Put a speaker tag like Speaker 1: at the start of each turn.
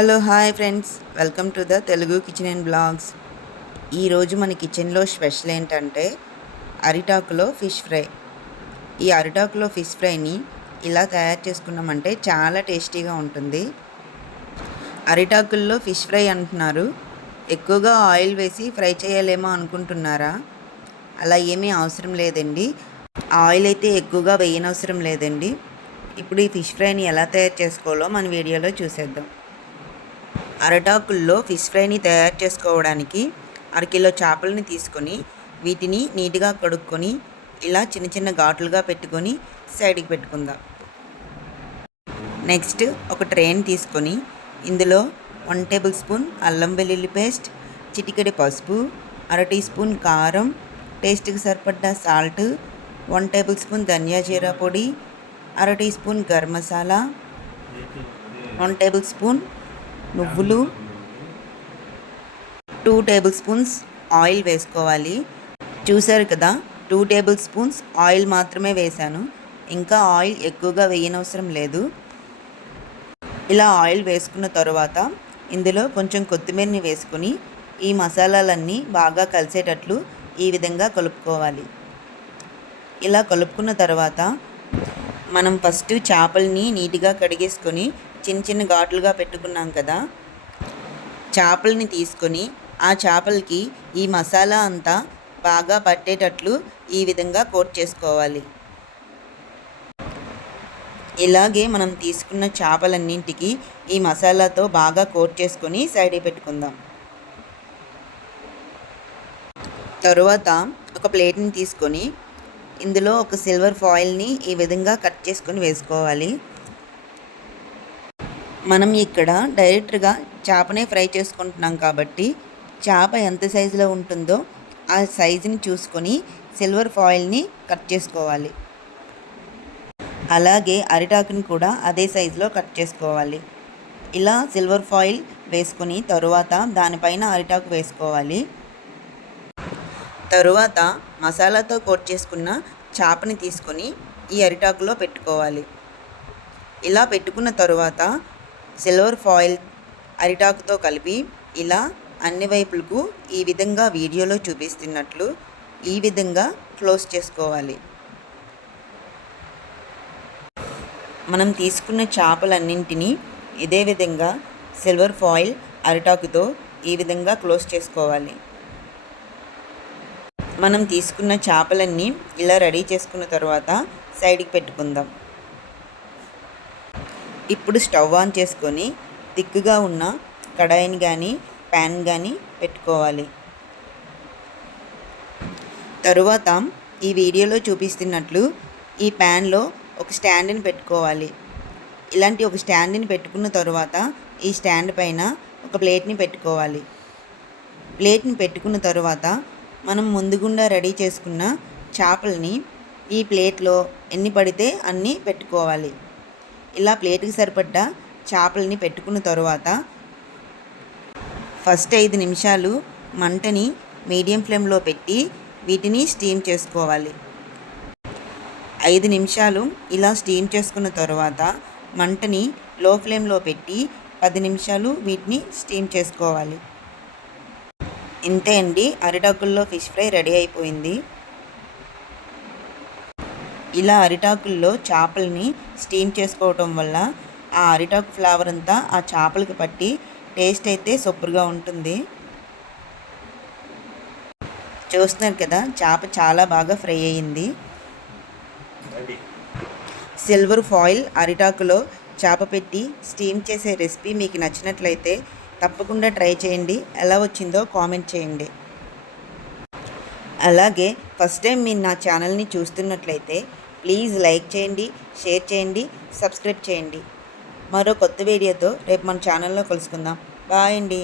Speaker 1: Hello hi friends. Welcome to the Telugu kitchen and blogs. ఈరోజు మన కిచెన్లో special ఏంటంటే అరిటాకులో ఫిష్ ఫ్రై. ఈ అరిటాకులో ఫిష్ ఫ్రైని ఇలా తయారు చేసుకున్నామంటే చాలా టేస్టీగా ఉంటుంది. అరిటాకుల్లో ఫిష్ ఫ్రై అంటున్నారు. ఎక్కువగా ఆయిల్ వేసి ఫ్రై చేయాలేమో అనుకుంటున్నారా? అలా ఏమీ అవసరం లేదండి. ఆయిల్ అయితే ఎక్కువగా వేయనవసరం లేదండి. ఇప్పుడు ఈ ఫిష్ ఫ్రైని ఎలా తయారు చేసుకోవాలో మన వీడియోలో చూసేద్దాం. అరటాకుల్లో ఫిష్ ఫ్రైని తయారు చేసుకోవడానికి అరకిలో చేపలని తీసుకొని వీటిని నీట్గా కడుక్కొని ఇలా చిన్న చిన్న ఘాట్లుగా పెట్టుకొని సైడ్కి పెట్టుకుందాం. నెక్స్ట్ ఒక ట్రైన్ తీసుకొని ఇందులో వన్ టేబుల్ స్పూన్ అల్లం వెల్లుల్లి పేస్ట్ చిటికెడి పసుపు అర టీ స్పూన్ కారం టేస్ట్కి సరిపడ్డ సాల్ట్ వన్ టేబుల్ స్పూన్ ధనియా జీరా పొడి అర teaspoon garam masala one tablespoon నువ్వులు టూ టేబుల్ స్పూన్స్ ఆయిల్ వేసుకోవాలి. చూసారు కదా టూ టేబుల్ స్పూన్స్ ఆయిల్ మాత్రమే వేశాను. ఇంకా ఆయిల్ ఎక్కువగా వేయనవసరం లేదు. ఇలా ఆయిల్ వేసుకున్న తర్వాత ఇందులో కొంచెం కొత్తిమీరని వేసుకొని ఈ మసాలాలన్నీ బాగా కలిసేటట్లు ఈ విధంగా కలుపుకోవాలి. ఇలా కలుపుకున్న తర్వాత మనం ఫస్ట్ చేపల్ని నీట్గా కడిగేసుకొని చిన్న చిన్న ఘాట్లుగా పెట్టుకున్నాం కదా. చేపల్ని తీసుకొని ఆ చేపలకి ఈ మసాలా అంతా బాగా పట్టేటట్లు ఈ విధంగా కోట్ చేసుకోవాలి. ఇలాగే మనం తీసుకున్న చేపలన్నింటికి ఈ మసాలాతో బాగా కోట్ చేసుకొని సైడ్ పెట్టుకుందాం. తరువాత ఒక ప్లేట్ని తీసుకొని ఇందులో ఒక సిల్వర్ ఫాయిల్ని ఈ విధంగా కట్ చేసుకొని వేసుకోవాలి. మనం ఇక్కడ డైరెక్ట్గా చేపనే ఫ్రై చేసుకుంటున్నాం కాబట్టి చేప ఎంత సైజులో ఉంటుందో ఆ సైజుని చూసుకొని సిల్వర్ ఫాయిల్ని కట్ చేసుకోవాలి. అలాగే అరిటాకుని కూడా అదే సైజులో కట్ చేసుకోవాలి. ఇలా సిల్వర్ ఫాయిల్ వేసుకొని తరువాత దానిపైన అరిటాకు వేసుకోవాలి. తరువాత మసాలాతో కోట్ చేసుకున్న చేపని తీసుకొని ఈ అరిటాకులో పెట్టుకోవాలి. ఇలా పెట్టుకున్న తరువాత సిల్వర్ ఫాయిల్ అరిటాకుతో కలిపి ఇలా అన్ని వైపులకు ఈ విధంగా వీడియోలో చూపిస్తున్నట్లు ఈ విధంగా క్లోజ్ చేసుకోవాలి. మనం తీసుకున్న చేపలన్నింటినీ ఇదే విధంగా సిల్వర్ ఫాయిల్ అరిటాకుతో ఈ విధంగా క్లోజ్ చేసుకోవాలి. మనం తీసుకున్న చేపలన్నీ ఇలా రెడీ చేసుకున్న తర్వాత సైడ్కి పెట్టుకుందాం. ఇప్పుడు స్టవ్ ఆన్ చేసుకొని తిక్కుగా ఉన్న కడాయిని కానీ ప్యాన్ కానీ పెట్టుకోవాలి. తరువాత ఈ వీడియోలో చూపిస్తున్నట్లు ఈ ప్యాన్లో ఒక స్టాండ్ని పెట్టుకోవాలి. ఇలాంటి ఒక స్టాండ్ని పెట్టుకున్న తర్వాత ఈ స్టాండ్ పైన ఒక ప్లేట్ని పెట్టుకోవాలి. ప్లేట్ని పెట్టుకున్న తర్వాత మనం ముందుగుండా రెడీ చేసుకున్న చేపల్ని ఈ ప్లేట్లో ఎన్ని పడితే అన్నీ పెట్టుకోవాలి. ఇలా ప్లేట్కి సరిపడ్డ చేపలని పెట్టుకున్న తర్వాత ఫస్ట్ ఐదు నిమిషాలు మంటని మీడియం ఫ్లేమ్లో పెట్టి వీటిని స్టీమ్ చేసుకోవాలి. ఐదు నిమిషాలు ఇలా స్టీమ్ చేసుకున్న తర్వాత మంటని లో ఫ్లేమ్లో పెట్టి పది నిమిషాలు వీటిని స్టీమ్ చేసుకోవాలి. ఇంతే అండి. అరిటాకుల్లో ఫిష్ ఫ్రై రెడీ అయిపోయింది. ఇలా అరిటాకుల్లో చేపల్ని స్టీమ్ చేసుకోవటం వల్ల ఆ అరిటాకు ఫ్లేవర్ అంతా ఆ చేపలకి పట్టి టేస్ట్ అయితే సూపర్గా ఉంటుంది. చూస్తున్నారు కదా చేప చాలా బాగా ఫ్రై అయ్యింది. సిల్వర్ ఫాయిల్ అరిటాకులో చేప పెట్టి స్టీమ్ చేసే రెసిపీ మీకు నచ్చినట్లయితే తప్పకుండా ట్రై చేయండి. ఎలా వచ్చిందో కామెంట్ చేయండి. అలాగే ఫస్ట్ టైం మీరు నా ఛానల్ని చూస్తున్నట్లయితే ప్లీజ్ లైక్ చేయండి షేర్ చేయండి సబ్స్క్రైబ్ చేయండి. మరో కొత్త వీడియోతో రేపు మన ఛానల్లో కలుసుకుందాం. బాయ్ అండి.